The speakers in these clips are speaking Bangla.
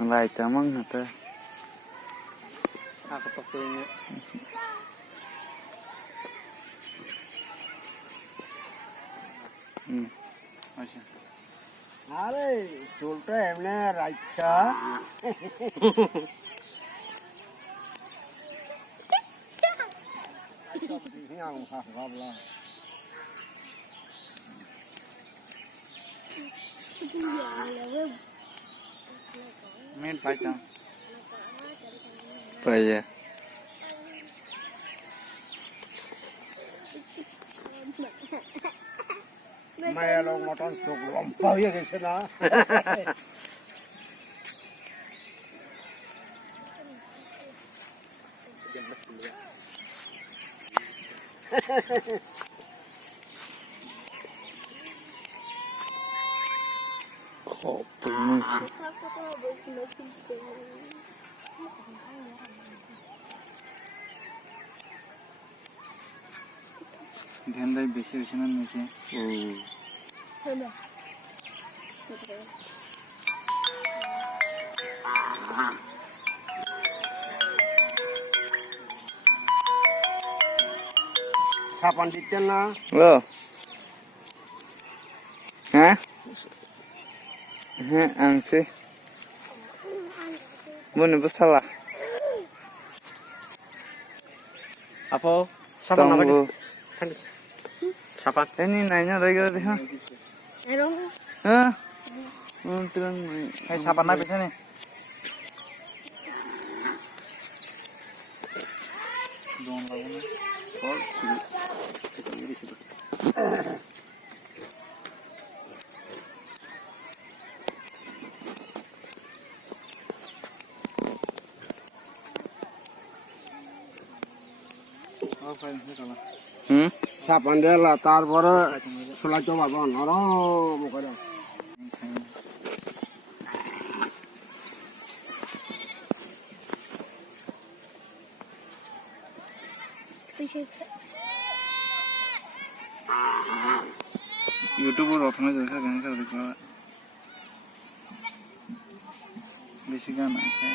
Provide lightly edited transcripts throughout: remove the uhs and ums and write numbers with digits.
lại cả măng hả ta Aku pakai আচ্ছা আরে চুলটা এমনি রাইটটা মেন পাইতাম পাইয়া মায়া লোক মটন চোখ লম্বা হয়ে গেছে না ধ্যানদাই বেশি হয়েছে না নিচে সাপান দিতেন না ও হ্যাঁ হ্যাঁ আনছি মনে বসালা আপো সাপান না তঙ্গু সাপান ini nanya lagi tadi ha hah bilang এই সাপান না পেছনে dong lagu oh sih oh fine salah সাপান দিলা তারপরে ছোলাই তো পাবো নরম করে ইউটিউবের প্রথমে দেখা গান করে দেখবা বেশি গান আছে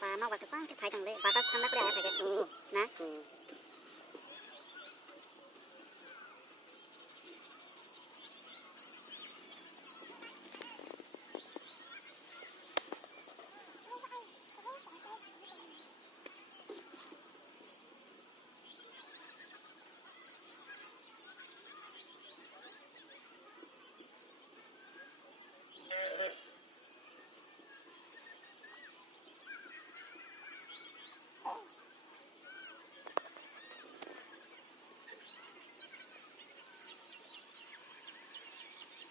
পানা বাকে পাঁচ খাই থাকলে বাতাস ঠান্ডা করে আয়া থাকে না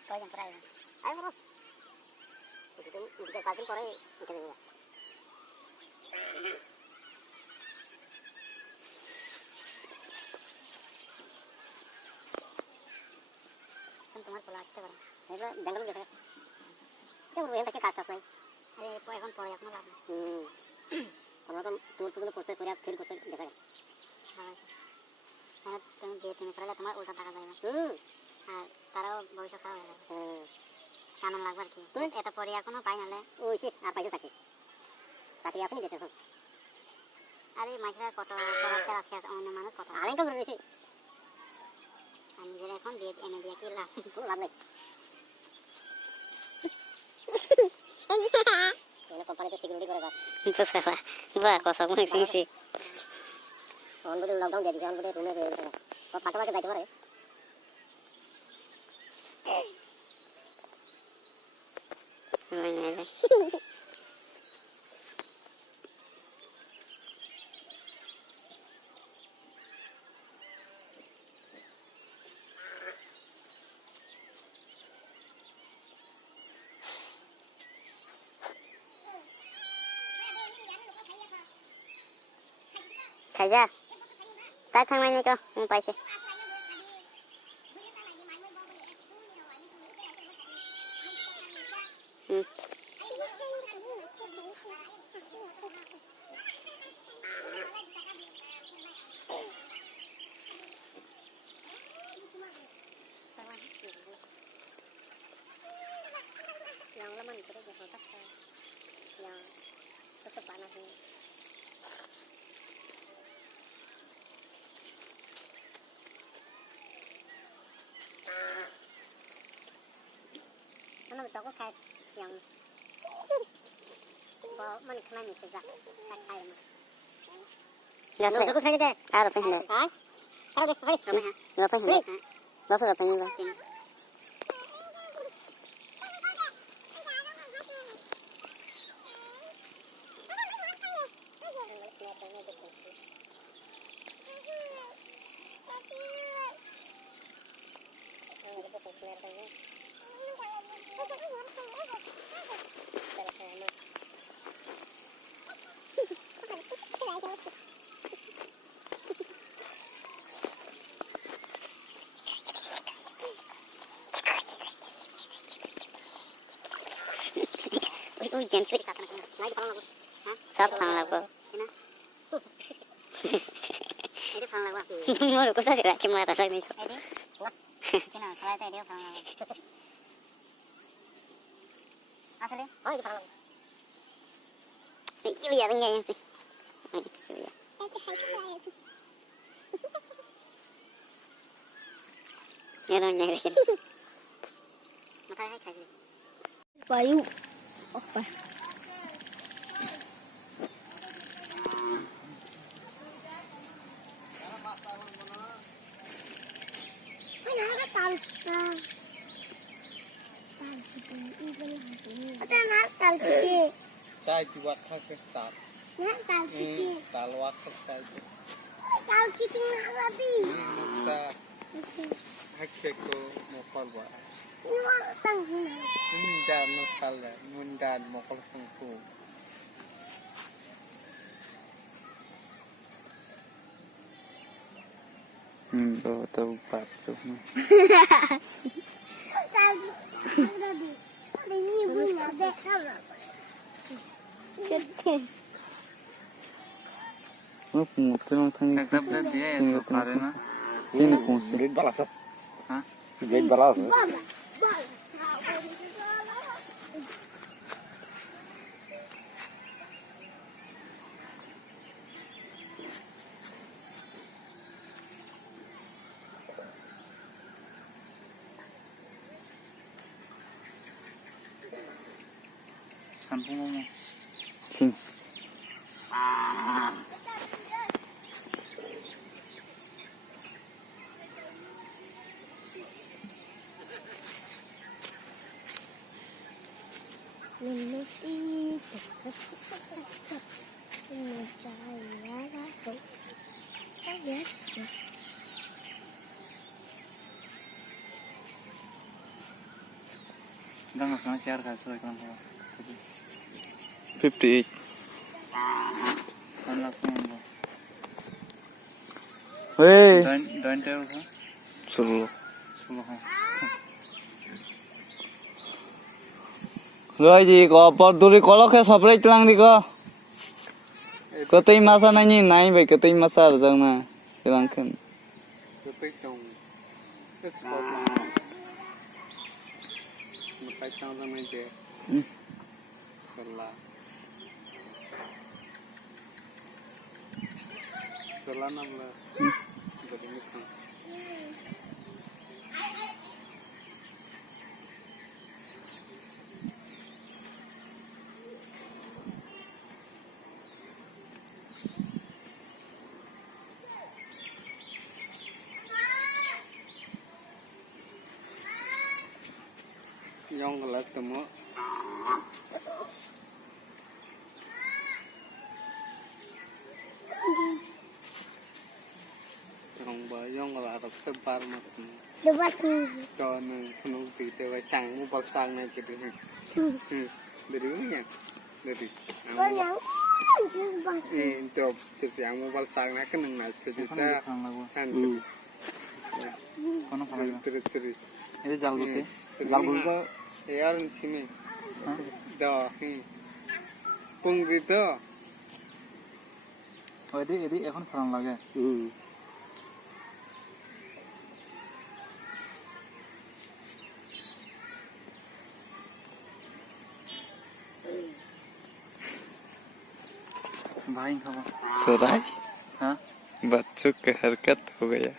কয় জন প্রায় আয় বলো দুটো পাঁচ দিন পরে উঠে দেবো তোমার পোলা আসতে পারে এবার বেঙ্গালুরু গেছে এখানে কাজ টাজ নাই আরে এখন পরে এখনো লাভ নেই আমরা তো টুর টুরগুলো করছে করে ফিল করছে দেখা গেছে তুমি বিয়ে তুমি করালে তোমার উল্টা টাকা যাবে আর তারাও ভবিষ্যৎ খারাপ হয়ে যাবে কেমন লাগবে আর কি এটা পরে এখনো পাই নালে ওই সে আর পাইছে চাকরি চাকরি আসেনি দেশে এখন আরে মাঝে কত পড়াতে আসে অন্য মানুষ কত আরেকটা করে রয়েছে আর নিজের এখন বিয়ে এনে দিয়ে কি লাভ লাভ নেই কোম্পানিতে সিকিউরিটি করে কথা মনে শুনছি অনবুদ্ধি লকডাউন দিয়ে দিয়েছে অনবুদ্ধি রুমে রয়ে গেছে ফাঁকে ফাঁকে যাইতে পারে খাই যা তাই থাকমাই নি কেউ পাইছে Aman itu dia kontak yang tetap panasnya. Mana betul kok kayak yang bawa mana kena nih sejak kayak kayak mana? Ya saya. Betul kayak deh. Ada apa ini? Ah? Ada apa ini? Apa ini? Bapak apa ini? Jangan cuci kata nak. Lagi palang aku. Hah? Siapa palang aku? Ini. Ini palang aku. Mau lu kusa sih lah. Cuma atas ini. Ini. Kena. Kalau tadi dia palang aku. Asli? Oh ini palang aku. Ini lihat enggak yang sih? Ini. Ya dong nyari sini. Makanya kayak gini. Bayu. Apa? Saya jiwat sakit tak. Kalau waktu saya. Kalau kita nak lagi. Kita hakiko mokal buat. Mundan mokal ya, mundan mokal sengku. Tahu patsuh. Oh, pengutin tang. Kakak dia yang kemarin na. Sini kunci. Duit balas. Hah? Duit balas. Sampung ngomong. Sing. Dah nggak senang share kan sudah kan? 58. Kan langsung lo. Hei. Dan tahu kan? 10. 10 kan. Lo aja kau perduri kalau ke sebelah tulang di kau. Ketai masa nanya naik baik ketai masa jangan na hilangkan. Ketai cong. Ketai cong sama je. Selah. Selah namla. Jadi misal. Yang kelas temu. Yang bayang kalau ada sebar macam. Debat. Jangan penuh tidak sang mu pasang naik gitu. Dari mana? Dari. Itu yang mu pasang naik kan naik kita. Kan. Kono kalau Terus. ini jalan bukti. Jalan bukti. Yaar sini. Dah. Pung gitu. Oh ini এখন ফরন লাগে भाई खावा चुराई हाँ बच्चों की हरकत हो गया